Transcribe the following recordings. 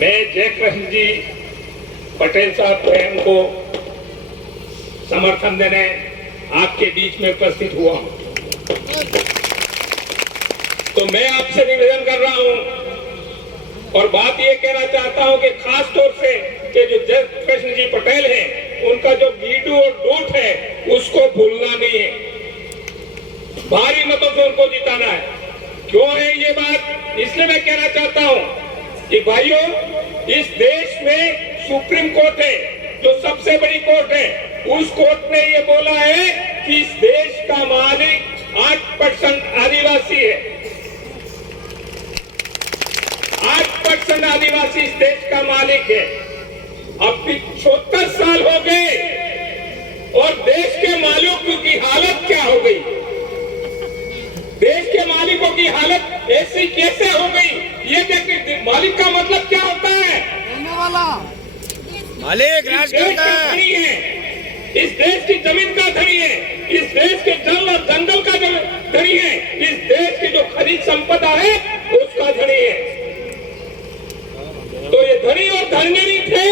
मैं जयकृष्ण जी पटेल साहब बहन को समर्थन देने आपके बीच में उपस्थित हुआ हूं। तो मैं आपसे निवेदन कर रहा हूं और बात ये कहना चाहता हूं कि खास तौर से कि जो जयकृष्ण जी पटेल हैं, उनका जो गीडू और डूट है उसको भूलना नहीं है। भारी मतों से उनको जिताना है। क्यों है ये बात? इसलिए मैं कहना चाहता हूं कि भाइयों, इस देश में सुप्रीम कोर्ट है जो सबसे बड़ी कोर्ट है। उस कोर्ट ने ये बोला है कि इस देश का मालिक 8% आदिवासी है। 8% आदिवासी इस देश का मालिक है। अब 76 साल हो गए और देश के मालिकों की हालत क्या हो गई? देश के मालिकों की हालत ऐसी कैसे हो गई? ये देखिए, मालिक का मतलब क्या होता है? मालिक राज करता है। इस देश की जमीन का धनी है, इस देश के जल और जंगल का धनी है, इस देश की जो खनिज संपदा है उसका धनी है। तो ये धनी और धनी थे,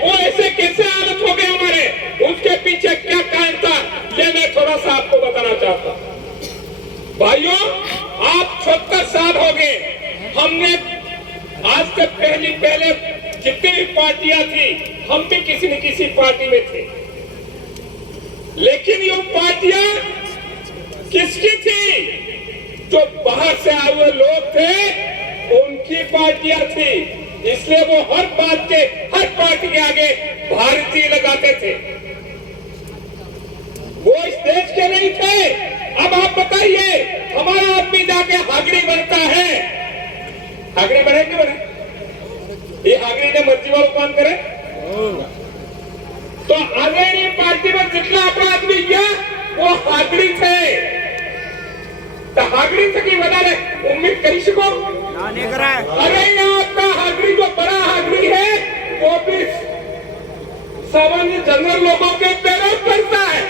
वो ऐसे कैसे हालत हो गए हमारे? उसके पीछे क्या कारण था, ये मैं थोड़ा सा आपको बताना चाहता हूं। भाइयों, आप 76 साल हो गए, हमने आज तक पहले जितनी भी पार्टियां थी, हम भी किसी न किसी पार्टी में थे। लेकिन ये पार्टियां किसकी थी? जो बाहर से आए हुए लोग थे, उनकी पार्टियां थी। इसलिए वो हर बात के, हर पार्टी के आगे भारतीय लगाते थे। वो इस देश के नहीं थे। अब आप बताइए, हमारा आदमी जाके हागड़ी बनता है, हागड़ी बने क्यों बने? ये हागड़ी ने मर्जी वालों काम करे। तो आगे पार्टी में जितना अपना आदमी किया वो हागड़ी थे। तो हागड़ी से की बना रहे उम्मीद करी सको नहीं करा है। अरे आपका हागड़ी जो बड़ा हागड़ी है वो भी सामान्य जनरल लोगों के पैरों पड़ता है।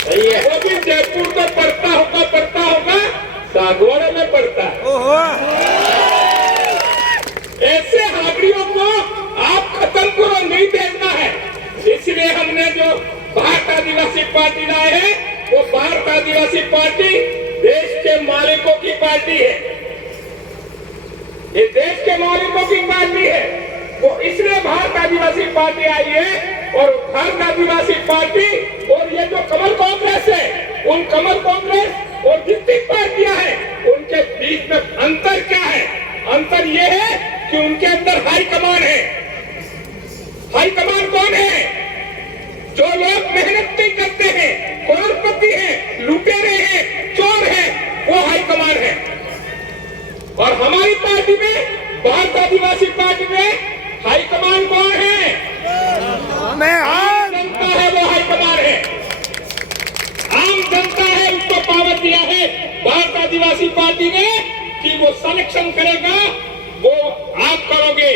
सही है। वो भी जयपुर तो पड़ता होगा सागवाड़े में पड़ता है। ओहो, ऐसे हागड़ियों को आप खत्म करो, नहीं देखना है। इसलिए हमने जो भारत आदिवासी पार्टी लाए है, वो भारत आदिवासी पार्टी देश के मालिकों की पार्टी है। ये देश के मालिकों की पार्टी है। वो इसलिए भारत आदिवासी पार्टी आई है। और भारत आदिवासी पार्टी और ये जो कमल कांग्रेस है, उन कमल कांग्रेस और जितनी पार्टियां हैं, उनके बीच में अंतर क्या है? अंतर ये है कि उनके अंदर हाई कमान है। हाई कमान कौन है? जो लोग मेहनत नहीं करते हैं, करोड़पति हैं, लुटेरे हैं, चोर हैं, वो हाई कमान है। और हमारी पार्टी में, भारत आदिवासी पार्टी में हाई कमान कौन है? आम जनता है, वो हाई कमान है। आम जनता है, उसको पावर दिया है भारत आदिवासी पार्टी ने कि वो सिलेक्शन करेगा। वो आप करोगे,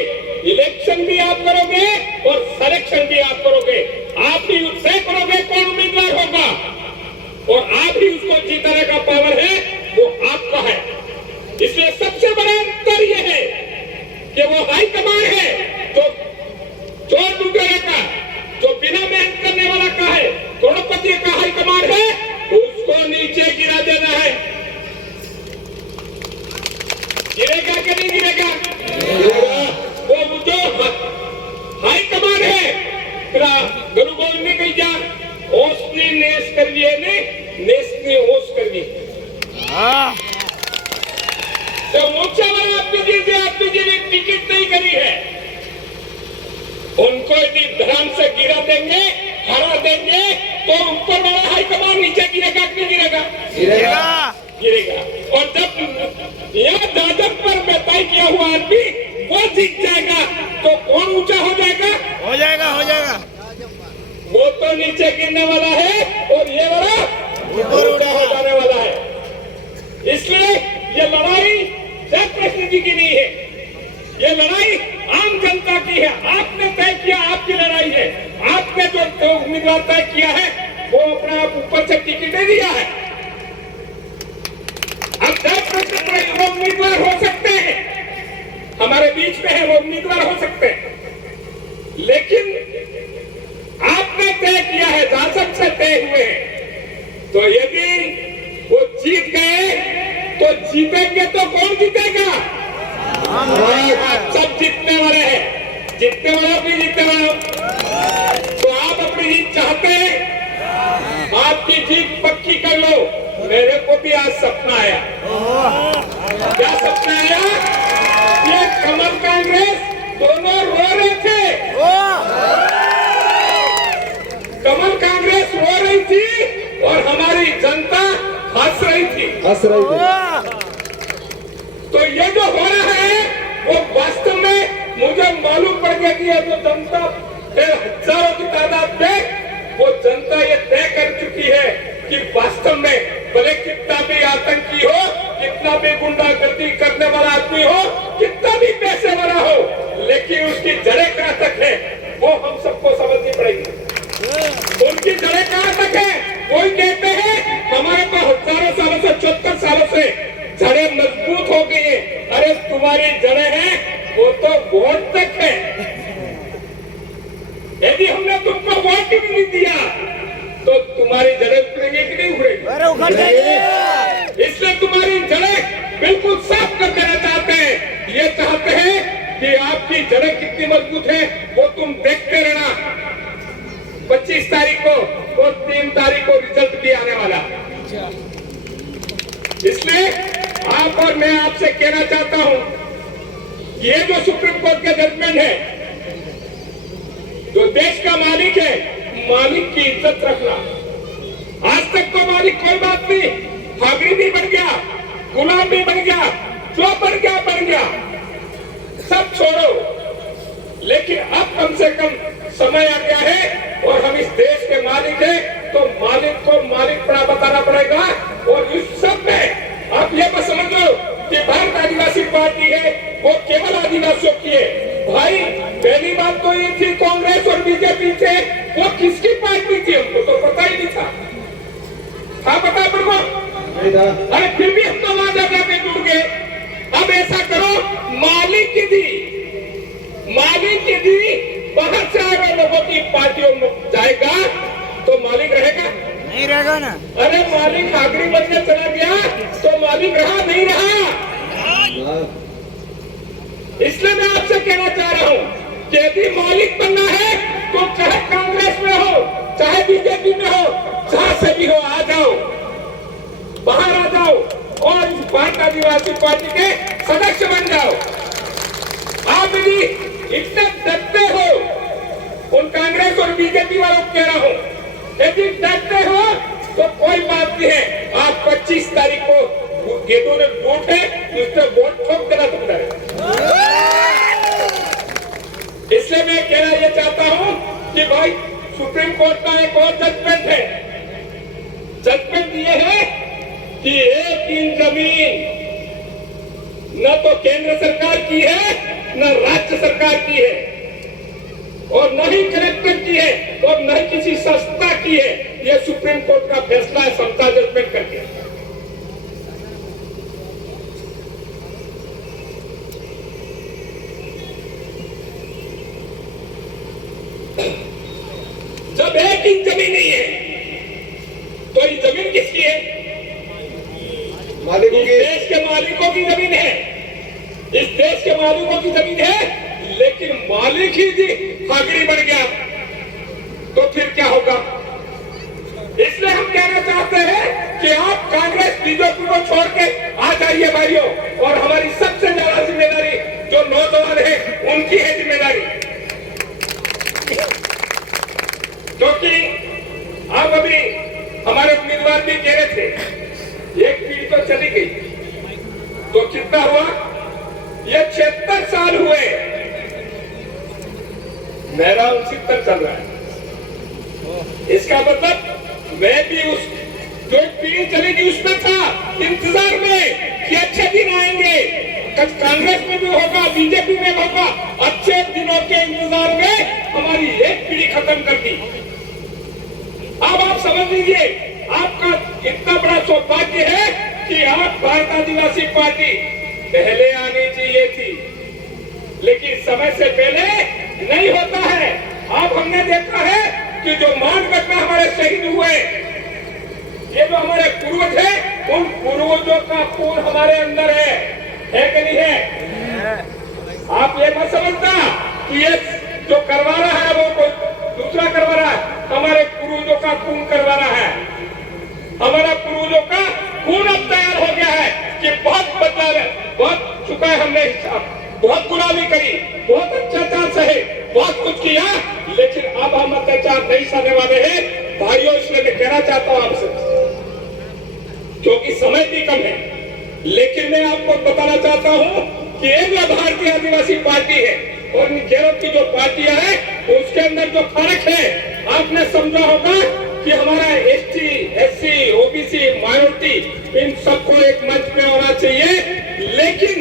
इलेक्शन भी आप करोगे और सिलेक्शन भी आप करोगे। आप ही तय करोगे कौन उम्मीदवार होगा और आप ही उसको जीतने का पावर है, वो आपका है। इसलिए सबसे बड़ा अंतर यह है कि वो हाई कमान है तो चोर लुटेरे का, जो बिना मेहनत करने वाला का है, करोड़पति का हाई कमान है, उसको नीचे गिरा देना है। गिरेगा कि नहीं गिरेगा? वो जो हाई कमान है, गुरु गोविंद ने कही जा, ओसनी नेस कर लिए ने, नेस ने ओस कर ली। तो मोर्चा वाला आपने जी टिकट नहीं करी है, उनको यदि धर्म से गिरा देंगे, हरा देंगे, तो ऊपर वाला हाईकमान नीचे गिरेगा कि नहीं गिरेगा? गिरेगा। और जब यह दादर पर तय किया हुआ आदमी वो जीत जाएगा, तो कौन ऊंचा हो जाएगा? हो जाएगा, हो जाएगा। वो तो नीचे गिरने वाला है और ये वाला ऊंचा हो जाने वाला है। इसलिए ये लड़ाई जयकृष्ण जी की नहीं है, ये लड़ाई आम जनता की है। आपने तय किया, आपकी लड़ाई है। आपने जो उम्मीदवार तय किया है, वो अपने आप ऊपर से टिकट दे दिया है। अब 10% उम्मीदवार हो सकते हैं, हमारे बीच में है, वो उम्मीदवार हो सकते हैं, लेकिन आपने तय किया है, जासद से तय हुए हैं, तो यदि वो जीत गए तो जीतेंगे तो कौन जीतेगा? आप सब जीतने वाले हैं, जीतने वाले भी जीतने वाले हो। तो आप अपनी जीत चाहते हैं, आपकी जीत पक्की कर लो। मेरे को भी आज सपना आया। क्या सपना आया? ये कमल कांग्रेस दोनों रो रहे थे, कमल कांग्रेस रो रही थी और हमारी जनता हंस रही थी। तो ये जो हो रहा है वो वास्तव में मुझे मालूम पड़ गया कि ये जो जनता हजारों की तादाद में वो जनता ये तय कर चुकी है कि वास्तव में भले कितना भी आतंकी हो, कितना भी गुंडागर्दी करने वाला आदमी हो, कितना भी पैसे वाला हो, लेकिन उसकी जड़ें कहां तक है वो हम सबको समझनी पड़ेगी। उनकी जड़ें कहां तक है? कोई कहते हैं हमारे तो हजारों सालों से 74 सालों से जड़ें मजबूत हो गई है। अरे तुम्हारी जड़ें हैं वो तो वोट तक है। यदि हमने तुमको वोट ही नहीं दिया तो तुम्हारी जड़ें उखड़ेंगे कि नहीं उखड़ेंगी? इसलिए तुम्हारी जड़ें बिल्कुल साफ कर देना चाहते हैं। ये चाहते हैं कि आपकी जड़ें कितनी मजबूत है वो तुम देखते रहना। 25 तारीख को और 3 तारीख को रिजल्ट भी आने वाला। इसलिए आप और मैं आपसे कहना चाहता हूं, ये जो सुप्रीम कोर्ट के जजमेंट है, जो देश का मालिक है, मालिक की इज्जत रखना। आज तक तो मालिक कोई बात नहीं, हागरी भी बन गया, गुलाम भी बन गया, जो बन गया, सब छोड़ो। लेकिन अब कम से कम समय आ गया है और हम इस देश के मालिक हैं, तो मालिक को मालिक बड़ा बताना पड़ेगा। और इस सब में आप ये मत समझ लो कि भारत आदिवासी पार्टी है वो केवल आदिवासियों की है। भाई पहली बात तो ये थी, कांग्रेस और बीजेपी थे वो किसकी पार्टी थी हमको तो पता ही नहीं था पता आपको? अरे फिर भी हम तो वादा में जुड़ गए। अब ऐसा करो, मालिक की दी बाहर से आए हुए लोगों की पार्टियों में जाएगा तो मालिक रहेगा? नहीं रहेगा ना। अरे मालिक आखिरी बनने चला गया तो मालिक रहा नहीं रहा। इसलिए मैं आपसे कहना चाह रहा हूं कि यदि मालिक बनना है तो चाहे कांग्रेस में हो, चाहे बीजेपी में हो, जहां से भी हो, आ जाओ, बाहर आ जाओ और इस भारत आदिवासी पार्टी के सदस्य बन जाओ। आप यदि इतने डरते हो, उन कांग्रेस और बीजेपी वालों को कह रहा हूं, यदि डरते हो तो कोई बात नहीं है। आप 25 तारीख को गेटों में वोट है, उस पर वोट ठोक देना तुमने। इसलिए मैं कहना यह चाहता हूं कि भाई सुप्रीम कोर्ट का एक और जजमेंट है। जजमेंट ये है कि 1 इंच जमीन न तो केंद्र सरकार की है, न राज्य सरकार की है, और न ही कलेक्टर की है, और न ही किसी संस्था की है। यह सुप्रीम कोर्ट का फैसला है, समता जजमेंट करके। जब 1 इंच जमीन नहीं है तो ये जमीन किसकी है? मालिकों की। देश के मालिकों की जमीन है, इस देश के मालिकों की जमीन है। लेकिन मालिक ही हागरी बन गया तो फिर क्या होगा? इसलिए हम कहना चाहते हैं कि आप कांग्रेस बीजेपी को छोड़ के आ जाइए भाइयों, और हमारी सबसे ज्यादा जिम्मेदारी जो नौजवान है उनकी है जिम्मेदारी। क्योंकि आप अभी हमारे उम्मीदवार भी कह रहे थे 1 पीढ़ी तो चली गई, तो कितना हुआ? ये 76 साल हुए, मेरा 69 चल रहा है। इसका मतलब मैं भी उस जो 1 पीढ़ी चलेगी उसमें था, इंतजार में कि अच्छे दिन आएंगे। कांग्रेस में भी होगा, बीजेपी में होगा, अच्छे दिनों के इंतजार में हमारी 1 पीढ़ी खत्म कर दी। अब आप समझ लीजिए, आपका इतना बड़ा सौभाग्य है कि आप भारत आदिवासी पार्टी पहले आनी चाहिए थी। लेकिन समय से पहले नहीं होता है। अब हमने देखा है कि जो मान घटना हमारे शहीद हुए, ये जो हमारे पूर्वज है, उन पूर्वजों का खून हमारे अंदर है कि नहीं है? आप ये मत समझना कि ये जो करवा रहा है वो कोई दूसरा करवा रहा है। हमारे पूर्वजों का खून करवा रहा है। हमारा पूर्वजों का खून अब तैयार हो गया है कि बहुत बदलाव है, बहुत चुका है हमने, बहुत गुलामी करी, बहुत अत्याचार सहे, बहुत कुछ किया, लेकिन अब हम अत्याचार नहीं सहने वाले हैं भाइयों। इसलिए मैं कहना चाहता हूं आपसे, क्योंकि समय भी कम है, लेकिन मैं आपको बताना चाहता हूं कि एक भारतीय आदिवासी पार्टी है और गैरों की जो पार्टियां हैं उसके अंदर जो फर्क है, आपने समझा होगा कि हमारा एसटी, एससी, ओबीसी, माइनॉरिटी, इन सबको एक मंच पे होना चाहिए। लेकिन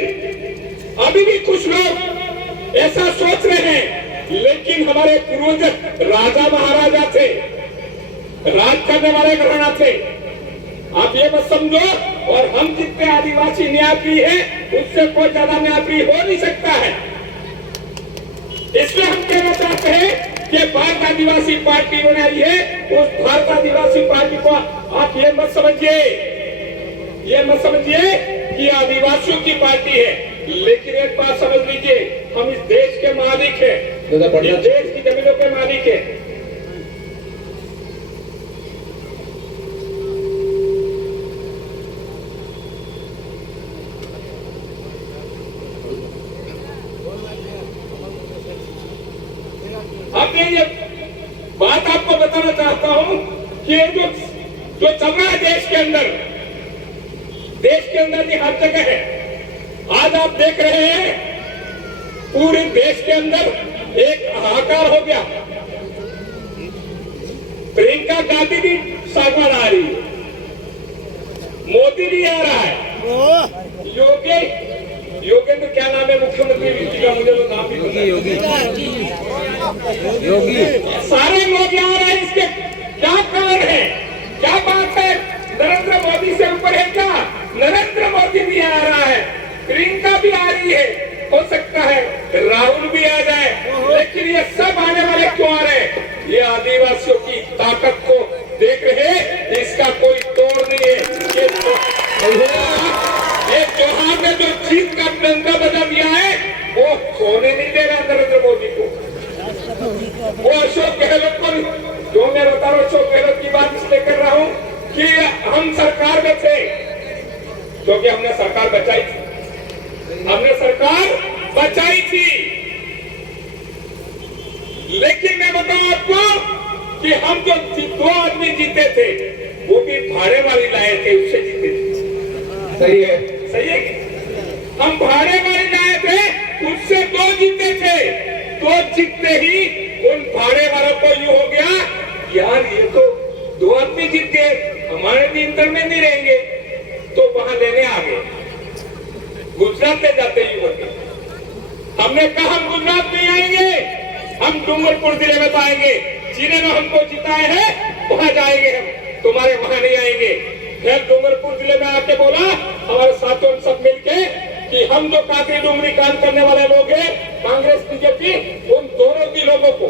अभी भी कुछ लोग ऐसा सोच रहे हैं, लेकिन हमारे पूर्वज राजा महाराजा थे, राज करने वाले घराना थे। आप ये मत समझो, और हम जितने आदिवासी न्यायप्रिय हैं उससे कोई ज्यादा न्यायप्रिय हो नहीं सकता है। इसलिए हम कहना चाहते हैं कि भारत आदिवासी पार्टी बनाई है, उस भारत आदिवासी पार्टी को आप ये मत समझिए कि आदिवासियों की पार्टी है। लेकिन एक बात समझ लीजिए, हम इस देश के मालिक हैं, इस देश की जमीनों के मालिक हैं। अब मैं ये बात आपको बताना चाहता हूं कि ये जो चल रहा है देश के अंदर भी हर जगह है। आज आप देख रहे हैं पूरे देश के अंदर एक हाहाकार हो गया। प्रियंका गांधी भी सागवान आ रही है, मोदी भी आ रहा है, योगेंद्र क्या नाम है मुख्यमंत्री का, मुझे तो नाम भी पता है, योगी, सारे लोग आ रहे हैं। इसके क्या कारण है, क्या बात है? नरेंद्र मोदी से ऊपर है क्या? नरेंद्र मोदी भी आ रहा है, प्रियंका भी आ रही है, हो सकता है राहुल भी आ जाए, लेकिन ये सब आने वाले क्यों आ रहे हैं? ये आदिवासियों की ताकत को देख रहे, इसका कोई तोड़ नहीं है। ये चौहान ने जो जीत का डंका बजा दिया है, वो सोने नहीं दे रहा नरेंद्र मोदी को। वो अशोक गहलोत को, जो मैं बता रहा हूँ, अशोक गहलोत की बात इसलिए कर रहा हूँ कि हम सरकार में थे, क्योंकि हमने सरकार बचाई थी, लेकिन मैं बताऊं आपको कि हम जो 2 आदमी जीते थे, वो भी भाड़े वाली लाए थे, उससे जीते थे। सही है हम भाड़े वाली लाए थे, उससे 2 जीते थे। 2 जीतते ही उन भाड़े वालों को यूं हो गया, यार ये तो 2 आदमी जीत गए, हमारे भी इंटर में नहीं रहेंगे, तो वहां लेने आ गए, गुजरात ले जाते युवक। हमने कहा हम गुजरात नहीं आएंगे, हम डूंगरपुर जिले में तो आएंगे, जिन्हें हमको जिताए हैं वहां जाएंगे, हम तुम्हारे वहां नहीं आएंगे। फिर डूंगरपुर जिले में आके बोला हमारे साथियों सब मिलके कि हम जो काफी डूंगरी कांड करने वाले लोग हैं, कांग्रेस बीजेपी, उन दोनों की लोगों को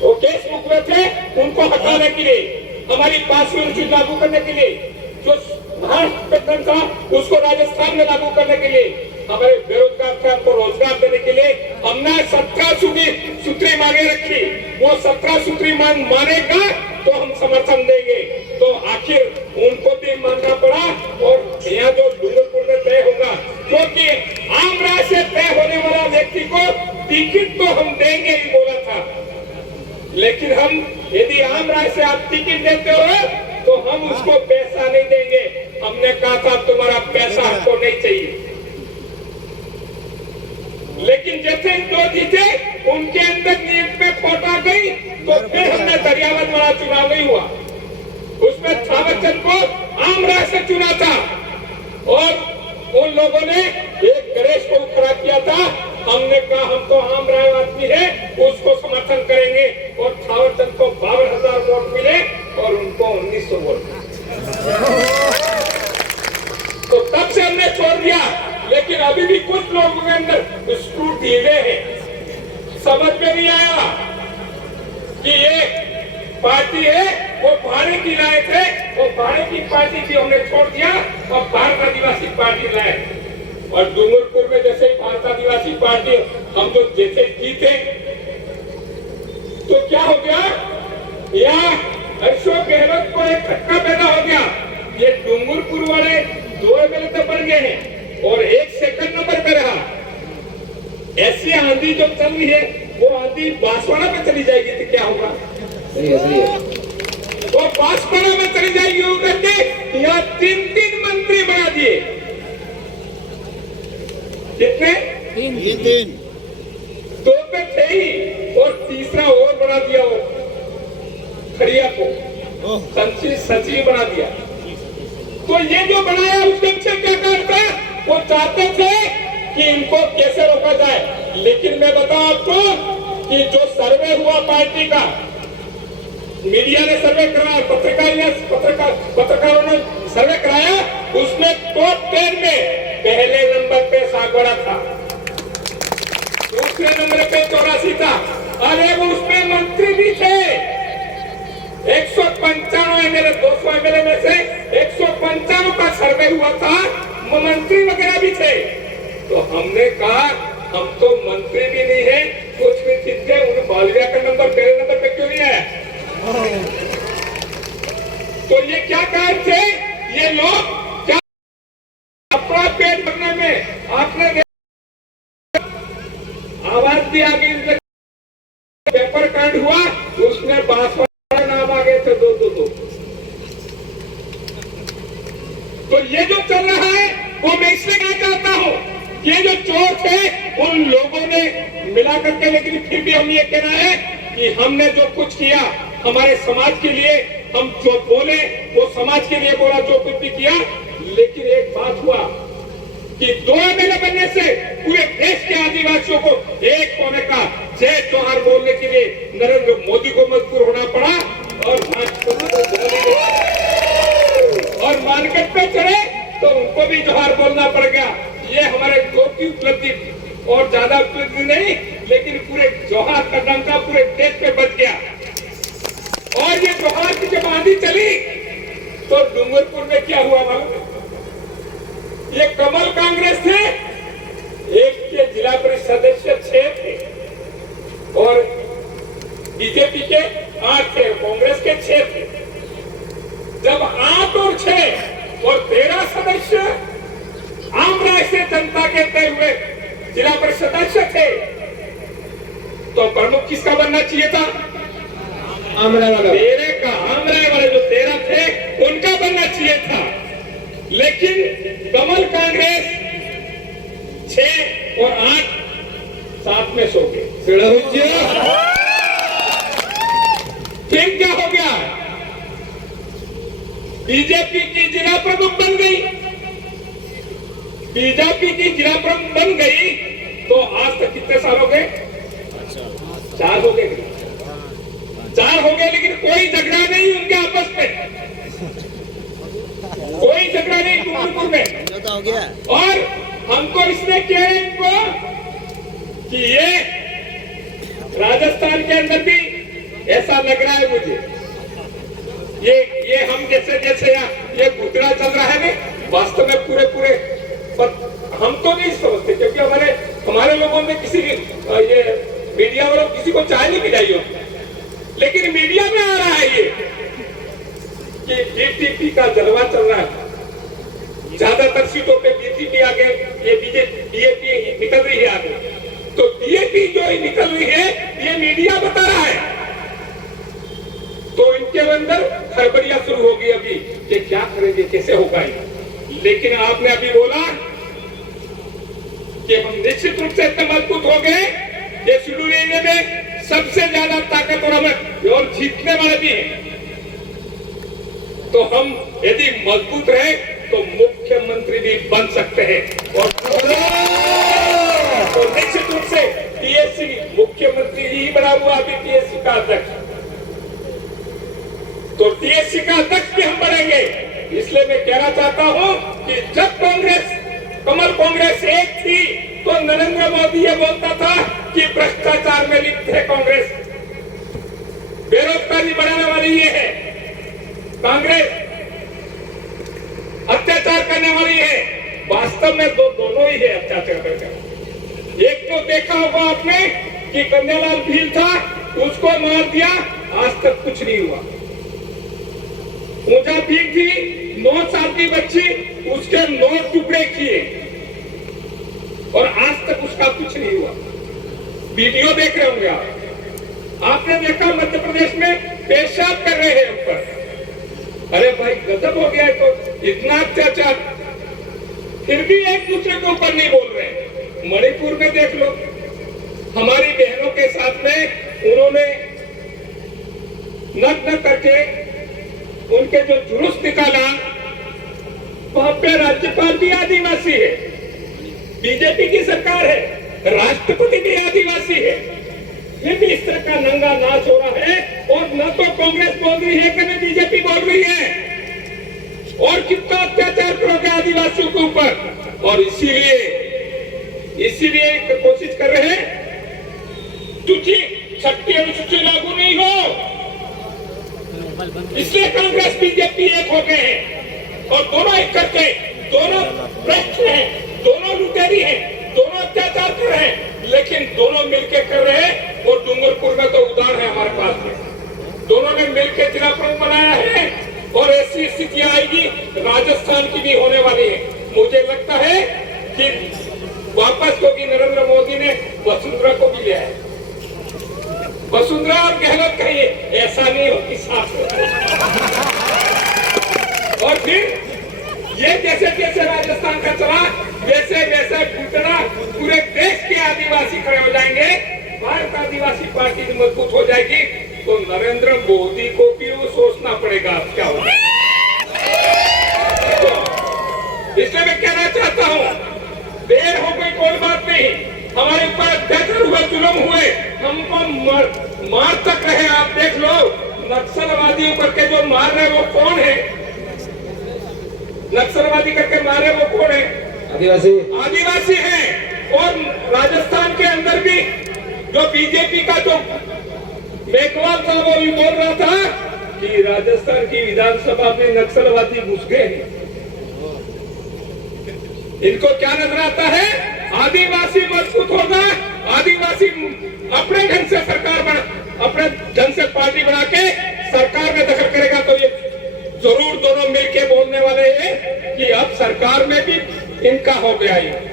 वो केस बुक में थे, उनको हटाने के लिए, हमारी 5वीं अनुसूची लागू करने के लिए, जो महाराष्ट्र था उसको राजस्थान में लागू करने के लिए, हमारे बेरोजगार थे उनको रोजगार देने के लिए हमने 17 सूत्री मांगे रखी। वो 17 सूत्री मांग मानेगा तो हम समर्थन देंगे। तो आखिर उनको भी मानना पड़ा, और यहाँ जो डूंगरपुर में तय होगा, क्योंकि आम राय से तय होने वाला व्यक्ति को टिकट तो हम देंगे ही बोला था, लेकिन हम यदि आम राय से आप टिकट देते हो तो हम उसको पैसा नहीं देंगे। हमने कहा था तुम्हारा पैसा हमको नहीं चाहिए। लेकिन जैसे 2 जीते, उनके अंदर नीयत में खोट आ गई, तो फिर हमने दरियावत वाला चुनाव नहीं हुआ, उसमें थावरचंद को आम राय से चुना था, और उन लोगों ने एक गणेश को खड़ा किया था। हमने कहा हम तो आम राय आदमी है, उसको समर्थन करेंगे, और थावरचंद को 52,000 वोट मिले और उनको 1900 वोट। तो तब से हमने छोड़ दिया, लेकिन अभी भी कुछ कुछ लोगों के अंदर स्क्रू ढीले हैं। समझ में नहीं आया कि ये पार्टी है वो भाड़े की लाए थे, वो भाड़े की पार्टी थी, हमने छोड़ दिया और भारत आदिवासी पार्टी लाए। और डूंगरपुर में जैसे ही भारत आदिवासी पार्टी हम जो जैसे जीते तो क्या हो गया, या अशोक गहलोत को एक खटका पैदा हो गया। ये डूंगरपुर वाले 2 एमएलए तो बन गए हैं और 1 सेकंड नंबर पे रहा। ऐसी आंधी जो चल रही है वो आंधी बांसवाड़ा में चली जाएगी तो क्या होगा? सही है। वो बांसवाड़ा में चली जाएगी वो करके यहाँ 3 मंत्री बना दिए। कितने? 3 2 पे थे ही और तीसरा और बना दिया वो खड़िया को सचिव बना दिया। तो ये जो बनाया उसके पीछे क्या करता, वो चाहते थे कि इनको कैसे रोका जाए। लेकिन मैं बताऊं आपको कि जो सर्वे हुआ पार्टी का, मीडिया ने सर्वे कराया, पत्रकारों ने सर्वे कराया, उसमें टॉप 10 में पहले नंबर पे सागवाड़ा था, दूसरे नंबर पे 84 था। अरे वो उसमें मंत्री भी थे। 195 एमएलए, 200 एमएलए में से 195 का सर्वे हुआ था, मंत्री वगैरह भी थे। तो हमने कहा हम तो मंत्री भी नहीं है, कुछ भी चीज है, उन मालविया का नंबर पहले नंबर पे क्यों नहीं आया? तो ये क्या कारण थे? ये लोग क्या अपना पेट भरने में आपने आवाज दी आगे, पेपर कांड हुआ उसमें बांसवाड़ा नाम आ गए थे 2-2-2। तो ये जो चल रहा है वो मैं इसलिए कहना चाहता हूँ, ये जो चोर थे उन लोगों ने मिला करके, लेकिन फिर भी हम ये कहना है कि हमने जो कुछ किया हमारे समाज के लिए, हम जो बोले वो समाज के लिए बोला, जो कुछ भी किया। लेकिन एक बात हुआ कि 2 एमएलए बनने से पूरे देश के आदिवासियों को एक होने का जय जोहार बोलने के लिए नरेंद्र मोदी को मजबूर होना पड़ा और मार्केट पे चढ़े तो उनको भी जोहार बोलना पड़ गया। ये हमारे दो की उपलब्धि और ज्यादा उपलब्धि नहीं, लेकिन पूरे जोहार का डंका पूरे देश पे बच गया। और ये जोहार की जब आंधी चली तो डूंगरपुर में क्या हुआ मालूम है? ये कमल कांग्रेस थे, एक के जिला परिषद सदस्य 6 थे और बीजेपी के 8 थे, कांग्रेस के 6 थे। जब 8 और 6 और 13 सदस्य आम राष्ट्रीय जनता के तय हुए जिला परिषद सदस्य थे, तो प्रमुख किसका बनना चाहिए था? आमराय वाला। 13 का आमराय वाले जो 13 थे उनका बनना चाहिए था। लेकिन कमल कांग्रेस 6 और 8 साथ में सो गए। फिर क्या हो गया? बीजेपी की जिला प्रमुख बन गई। बीजेपी की जिला प्रमुख बन गई तो आज तक कितने साल हो गए? 4 हो गए। 4 हो गए, लेकिन कोई झगड़ा नहीं उनके आपस में, कोई झगड़ा नहीं डूंगरपुर में। हो गया। और हमको इसने किया इनको कि ये राजस्थान के अंदर भी ऐसा लग रहा है मुझे, ये हम जैसे जैसे ये गुजरा चल रहा है ना, वास्तव में पूरे हम तो नहीं समझते, क्योंकि हमारे लोगों ने किसी ये मीडिया वालों किसी को चाय नहीं पिलाई हो, लेकिन मीडिया में आ रहा है ये कि बीटीपी का जलवा चल रहा है। ज्यादातर सीटों पे बीटीपी आगे, ये बीजेपी निकल रही है आगे। तो बीजेपी जो निकल रही है ये मीडिया बता रहा है, तो इनके अंदर खरबरिया शुरू होगी अभी कि क्या करेंगे, कैसे होगा ये। लेकिन आपने अभी बोला कि हम निश्चित रूप से इतने मजबूत हो गए, ये शेड्यूल एरिया में सबसे ज्यादा ताकतवर हमें और जीतने वाले भी हैं। तो हम यदि मजबूत रहे तो मुख्यमंत्री भी बन सकते हैं। और तो निश्चित रूप से टीएससी मुख्यमंत्री ही बना हुआ अभी टीएससी का अध्यक्ष, तो टीएससी का अध्यक्ष भी हम बनेंगे। इसलिए मैं कहना चाहता हूं कि जब कमल कांग्रेस एक थी नरेंद्र मोदी ये बोलता था कि भ्रष्टाचार में लिप्त है कांग्रेस, बेरोजगारी बढ़ाने वाली ये है कांग्रेस, अत्याचार करने वाली है। वास्तव में दोनों ही है अत्याचार करने। एक तो देखा होगा आपने कि कन्हैयालाल भील था, उसको मार दिया, आज तक कुछ नहीं हुआ। पूजा भील थी, 9 साल की बच्ची, उसके 9 टुकड़े किए और आज तक उसका कुछ नहीं हुआ। वीडियो देख रहे होंगे आप, आपने देखा मध्य प्रदेश में पेशाब कर रहे हैं ऊपर। अरे भाई गजब हो गया है, तो इतना अत्याचार, फिर भी एक दूसरे के ऊपर नहीं बोल रहे। मणिपुर में देख लो, हमारी बहनों के साथ में उन्होंने नग्न करके उनके जो जुलूस निकाला, वहां पे राज्यपाल भी आदिवासी है, बीजेपी की सरकार है, राष्ट्रपति भी आदिवासी है। ये भी इस तरह का नंगा नाच हो रहा है और न तो कांग्रेस बोल रही है कि न बीजेपी बोल रही है। और कितना अत्याचार करोगे आदिवासियों के ऊपर। और इसीलिए कोशिश कर रहे हैं तुझी शक्ति अनुसूची लागू नहीं हो, इसलिए कांग्रेस बीजेपी एक हो गए हैं और दोनों एक करके, दोनों भ्रष्ट हैं, दोनों लुटेरी हैं, दोनों अत्याचार कर रहे हैं, लेकिन दोनों मिलकर कर रहे हैं। और डूंगरपुर में तो उदाहरण है हमारे पास में, दोनों ने मिलकर जिला प्रमुख बनाया है और ऐसी स्थिति आएगी राजस्थान की भी होने वाली है। मुझे लगता है कि वापस होगी, नरेंद्र मोदी ने वसुंधरा को भी लिया है। वसुंधरा और गहलोत कहिए, ऐसा नहीं होगी साफ। और फिर ये जैसे जैसे राजस्थान का चला, वैसे वैसे घुटना पूरे देश के आदिवासी खड़े हो जाएंगे, भारत आदिवासी पार्टी मजबूत हो जाएगी। तो नरेंद्र मोदी को भी वो सोचना पड़ेगा अब क्या होगा। इसलिए मैं कहना चाहता हूँ, देर हो गई कोई बात नहीं, हमारे ऊपर अत्याचार हुए, जुल्म हुए, हमको मार तक रहे। आप देख लो, नक्सलवादियों करके जो मार रहे वो कौन है? नक्सलवादी करके मारे वो कौन है? आदिवासी हैं। और राजस्थान के अंदर भी जो बीजेपी का जो मेघवाल था, वो भी बोल रहा था कि राजस्थान की विधानसभा में नक्सलवादी घुस गए। इनको क्या नजर आता है? आदिवासी मजबूत होगा, आदिवासी अपने ढंग से सरकार बना, अपने ढंग से पार्टी बना के सरकार में दखल करेगा। तो ये जरूर दोनों मिलके बोलने वाले हैं कि अब सरकार में भी इनका हो गया, ये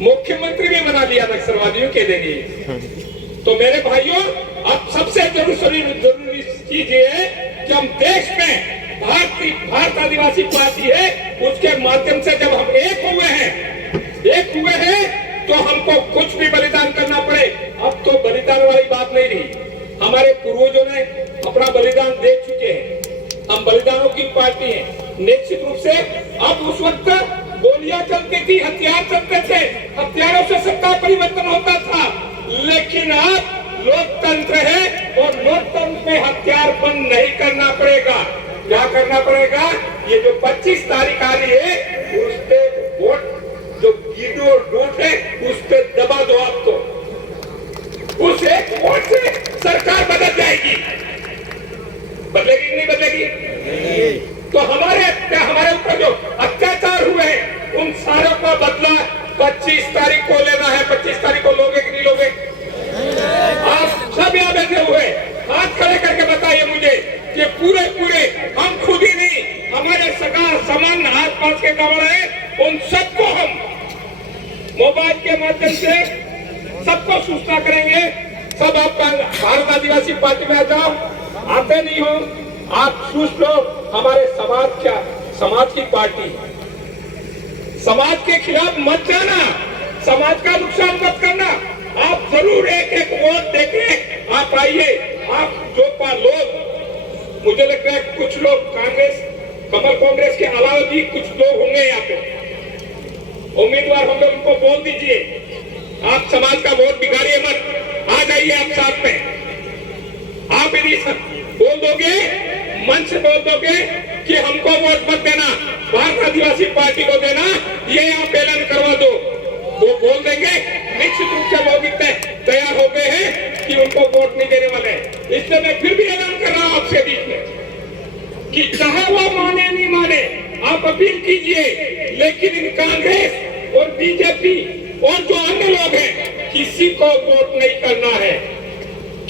मुख्यमंत्री भी बना लिया नक्सलवादियों के देंगे। तो मेरे भाइयों, अब सबसे जरूरी चीज ये है कि हम देश में भारत आदिवासी पार्टी है, उसके माध्यम से जब हम एक हुए हैं तो हमको कुछ भी बलिदान करना पड़े। अब तो बलिदान वाली बात नहीं रही, हमारे पूर्वजों ने अपना बलिदान दे चुके हैं, हम बलिदानों की पार्टी हैं। निश्चित रूप से अब उस वक्त गोलियां चलती थी, हथियार चलते थे, हथियारों से सत्ता परिवर्तन होता था, लेकिन अब लोकतंत्र है और लोकतंत्र में हथियार बंद नहीं करना पड़ेगा। क्या करना पड़ेगा? ये जो 25 तारीख आ रही है, उस पे वोट जो गिरो और डोट है, उस पे दबा दो। आप तो उस एक वोट से सरकार बदल जाएगी। बदलेगी कि नहीं बदलेगी? तो हमारे ऊपर जो अत्याचार हुए हैं, उन सारों का बदला 25 तारीख को लेना है। 25 तारीख को लोगे कि नहीं लोगे? आप सब यहाँ बैठे हुए हाथ खड़े करके बताइए मुझे कि पूरे हम खुद ही नहीं, हमारे सगा समान हाथ पास के खबर है, उन सबको हम मोबाइल के माध्यम से सबको सूचना करेंगे। सब आप भारत आदिवासी पार्टी में आ जाओ, आते नहीं हो आप सोच लो, हमारे समाज की पार्टी, समाज के खिलाफ मत जाना, समाज का नुकसान मत करना। आप जरूर एक वोट देके आप आइए। आप जो लोग, मुझे लगता है कुछ लोग कमल कांग्रेस के अलावा भी कुछ लोग होंगे यहाँ पे उम्मीदवार होंगे, उनको बोल दीजिए आप समाज का वोट बिगाड़िए मत, आ जाइए आप साथ में। आप यदि बोल दोगे, मन से बोल दोगे कि हमको वोट मत देना, भारत आदिवासी पार्टी को देना, ये आप ऐलान करवा दो, वो बोल देंगे, निश्चित रूप से लोग इतने तैयार हो गए हैं कि उनको वोट नहीं देने वाले हैं। इसलिए मैं फिर भी ऐलान कर रहा हूं आपसे बीच में कि चाहे वो माने नहीं माने, आप अपील कीजिए, लेकिन इन कांग्रेस और बीजेपी और जो अन्य लोग हैं, किसी को वोट नहीं करना है,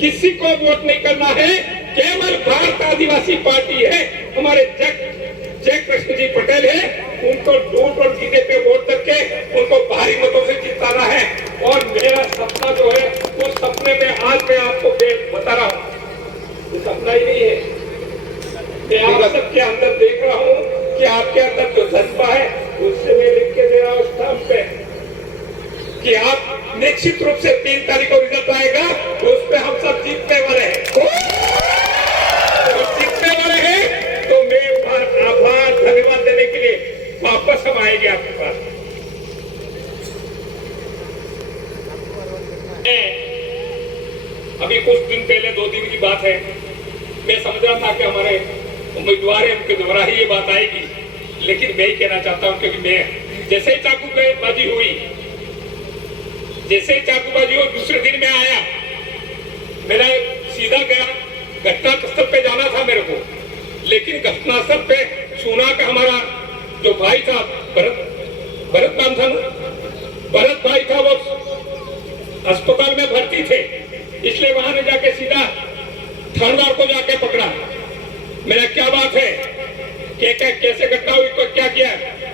किसी को वोट नहीं करना है। केवल भारत आदिवासी पार्टी है, हमारे जय कृष्ण जी पटेल है, उनको टूट और जीते पे वोट करके उनको भारी मतों से जिताना है। और मेरा सपना जो है, उस सपने में आज मैं आपको बता रहा हूँ, वो सपना ही नहीं है। मैं आप सबके अंदर देख रहा हूँ कि आपके अंदर जो जज्बा है, उससे मैं लिख के दे रहा हूँ स्टैम्प पे कि आप निश्चित रूप से 3 तारीख को रिजल्ट आएगा, उस पे हम सब जीतने वाले हैं। जीतने वाले हैं तो मैं आभार धन्यवाद देने के लिए वापस हम आएंगे आपके पास। अभी कुछ दिन पहले 2 दिन की बात है, मैं समझ रहा था कि हमारे उम्मीदवार है, उनके द्वारा ही ये बात आएगी, लेकिन मैं ही कहना चाहता हूं क्योंकि मैं जैसे ही चाकूबाजी हुई, दूसरे दिन में आया, मेरा सीधा गया घटनास्थल पे जाना था मेरे को, लेकिन घटनास्थल पे सुना कि हमारा जो भाई था भरत नाम था ना, भरत भाई था, वो अस्पताल में भर्ती थे, इसलिए वहां ने जाके सीधा थानेदार को जाके पकड़ा। मेरा क्या बात है, कैसे घटना हुई, तो क्या किया,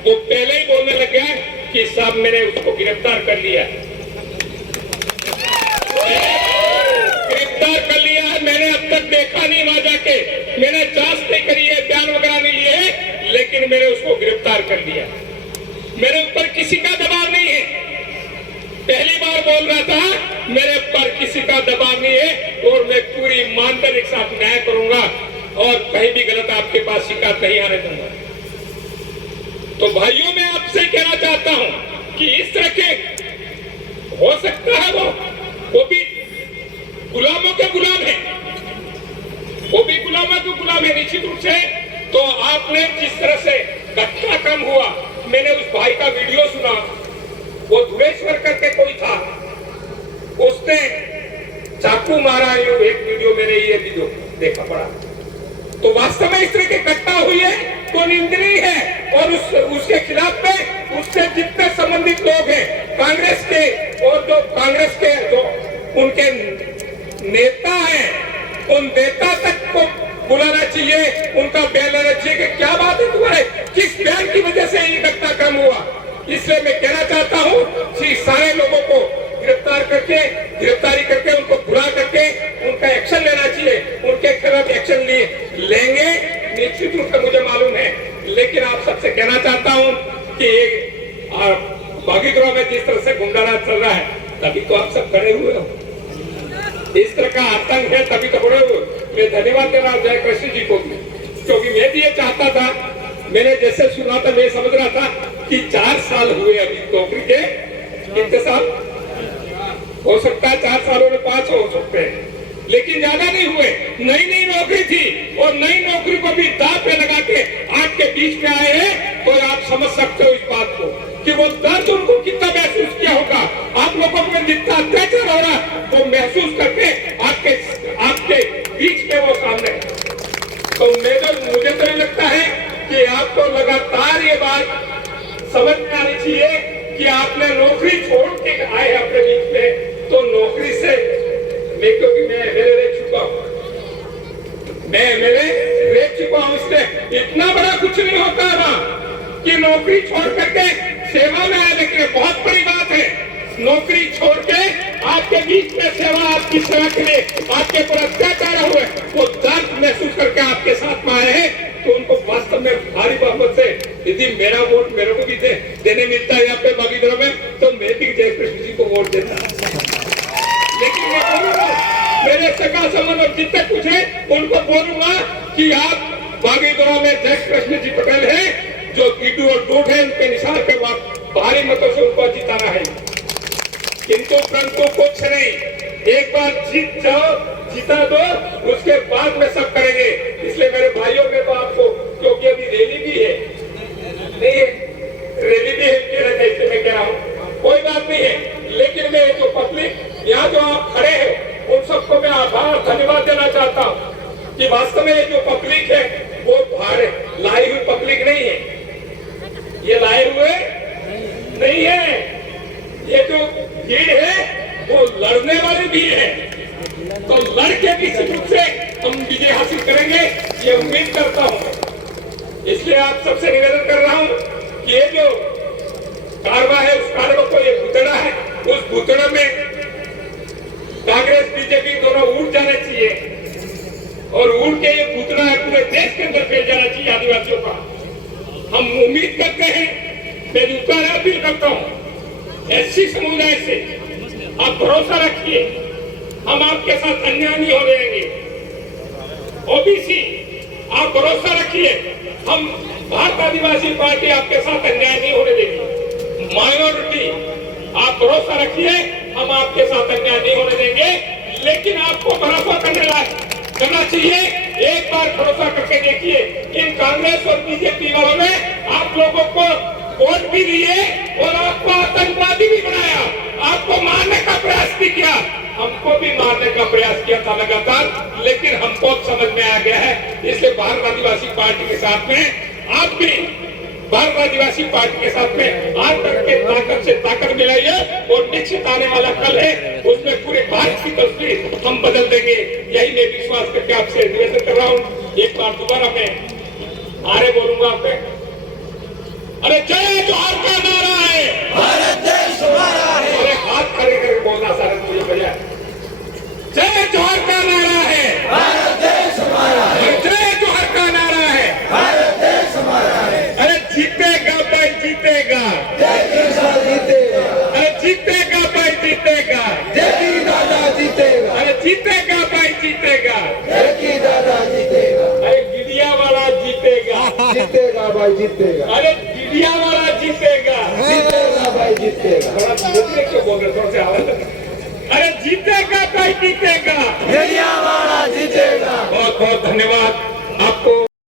वो पहले ही बोलने लग गया कि साहब मैंने उसको गिरफ्तार कर लिया, मैंने अब तक देखा नहीं वहां जाके, मैंने जांच नहीं करी है, बयान वगैरह नहीं लिए, लेकिन मैंने उसको गिरफ्तार कर लिया। मेरे ऊपर किसी का दबाव नहीं है, पहली बार बोल रहा था, मेरे ऊपर किसी का दबाव नहीं है और मैं पूरी ईमानदारी के साथ न्याय करूंगा और कहीं भी गलत आपके पास शिकायत नहीं आने दूंगा। तो भाइयों, मैं आपसे कहना चाहता हूं कि इस तरह के हो सकता है वो भी गुलामों के गुलाम है, वो भी गुलामों के गुलाम है निश्चित रूप से। तो आपने जिस तरह से घटनाक्रम हुआ, मैंने उस भाई का वीडियो सुना, वो धुलेश्वर करके कोई था, उसने चाकू मारा, एक वीडियो मैंने ये वीडियो देखा पड़ा। तो वास्तव में इस तरह की घटना हुई है तो निंदनीय है, और उसके खिलाफ में उससे जितने संबंधित लोग हैं कांग्रेस के, और जो कांग्रेस के जो उनके नेता हैं, उन नेता तक को बुलाना चाहिए, उनका बयान लेना चाहिए कि क्या बात है तुम्हारे, किस बयान की वजह से ये घटनाक्रम हुआ। इसलिए मैं कहना चाहता हूं कि सारे लोगों को गिरफ्तारी करके उनको बुला करके उनका एक्शन लेना चाहिए, उनके खिलाफ एक्शन लेंगे निश्चित रूप से, मुझे मालूम है। लेकिन आप सबसे कहना चाहता हूं कि बागीदरा में जिस तरह से गुंडाराज चल रहा है, तभी तो आप सब खड़े हुए हो, इस तरह का आतंक है तभी तो खड़े हुए। मैं धन्यवाद दे रहा हूं जय कृष्ण जी को भी, क्योंकि मैं भी ये चाहता था, मैंने जैसे सुना था मैं समझ रहा था कि 4 साल हुए अभी नौकरी के, कितने साल हो सकता है, 4 सालों में 5 हो सकते हैं, लेकिन ज्यादा नहीं हुए। नई नौकरी थी और नई नौकरी को भी दांव पे लगा के आपके बीच में आए हैं, तो आप समझ सकते हो इस बात को कि वो दर्द उनको कितना महसूस किया होगा। आप लोगों पर जितना अत्याचार हो रहा वो महसूस करके आपके बीच में वो सामने। तो मुझे तो ये लगता है कि आपको लगातार ये बात समझ में आनी चाहिए कि आपने नौकरी छोड़ के आए अपने बीच में, तो नौकरी से क्योंकि मैं रह चुका हूं, इसलिए इतना बड़ा कुछ नहीं होता है वहां कि नौकरी छोड़ करके सेवा में आए, लेकिन बहुत बड़ी बात है नौकरी छोड़ के आपके बीच में सेवा, आपकी सेवा के लिए आपके पर अत्याचार हुए, वो दर्द महसूस करके आपके साथ में आए हैं, तो उनको वास्तव में भारी बहुमत से यदि मेरा वोट मेरे को भी देने मिलता है यहाँ पे बागीदरा में, तो मैं भी जय कृष्ण जी को वोट देता। लेकिन मैं बोलूंगा, मेरे सगा संबंध जितने कुछ है उनको बोलूंगा कि आप बागीदरा में जय कृष्ण जी पटेल है, जो कीटू और डूट है, उनके निशान पे भारी मतों से उनको जिताना है। किंतु परंतु कुछ नहीं, एक बार जीत जाओ, जीता दो, उसके बाद में सब करेंगे। इसलिए मेरे भाइयों में तो आपको, क्योंकि अभी रैली भी है, नहीं रैली भी है, मैं कह रहा हूँ कोई बात आदमी है, लेकिन मैं जो पब्लिक यहाँ जो आप खड़े हैं उन सबको मैं आभार धन्यवाद देना चाहता हूँ कि वास्तव में ये जो पब्लिक है वो बाहर लाई हुई पब्लिक नहीं है, ये लाए हुए नहीं है। ये जो भीड़ है वो लड़ने वाली भीड़ है, तो लड़के निश्चित रूप से हम विजय हासिल करेंगे ये उम्मीद करता हूँ। इसलिए आप सबसे निवेदन कर रहा हूँ कि ये जो कारवा है उस कारवा को ये भूतड़ा है, उस भूतड़ा में कांग्रेस बीजेपी दोनों उड़ जाने चाहिए और उड़ के ये भूतड़ा है पूरे देश के अंदर फैल जाना चाहिए आदिवासियों का। हम उम्मीद करते हैं, मैं दूसरा अपील करता हूँ एससी समुदाय से आप भरोसा रखिए, हम आपके साथ अन्याय नहीं होने देंगे। ओबीसी आप भरोसा रखिए, हम भारत आदिवासी पार्टी आपके साथ अन्याय नहीं होने देगी। माइनॉरिटी आप भरोसा रखिए, हम आपके साथ अन्याय नहीं होने देंगे, लेकिन आपको भरोसा करना चाहिए। एक बार भरोसा करके देखिए, इन कांग्रेस और बीजेपी वालों ने आप लोगों को वोट भी दिए और आपको आतंकवादी भी बनाया, आपको मारने का प्रयास भी किया, हमको भी मारने का प्रयास किया था लगातार, लेकिन हमको समझ में आ गया है। इसलिए भारत आदिवासी पार्टी के साथ में आप भी भारत आदिवासी पार्टी के साथ में आज तक के ताकत से ताकत मिलाइए और निश्चित आने वाला कल है उसमें पूरे भारत की तस्वीर हम बदल देंगे। यही मैं विश्वास करके आपसे निवेदन कर रहा हूँ। एक बार दोबारा मैं आरे बोलूंगा आप पे। अरे जय जोहार का नारा है, भारत देश हमारा है। अरे हाथ खड़े करके बोलना सारे मुझे बजाय। जय जोहार का नारा है, भारत देश हमारा है। जय जोहार का नारा है, भारत देश हमारा है। अरे जीतेगा भाई जीतेगा, जय किसान जीतेगा, अरे जीतेगा भाई जीतेगा, जय की दादा जीतेगा, अरे जीतेगा भाई जीतेगा, जय की दादा जीतेगा, अरे गिरिया वाला जीतेगा, जीतेगा भाई जीतेगा, अरे गिरिया वाला जीतेगा, जीतेगा भाई जीतेगा, थोड़ा धीरे क्यों बोल रहे थोड़ा से आवाज। अरे जीतेगा भाई जीतेगा, वाला जीतेगा। बहुत बहुत धन्यवाद।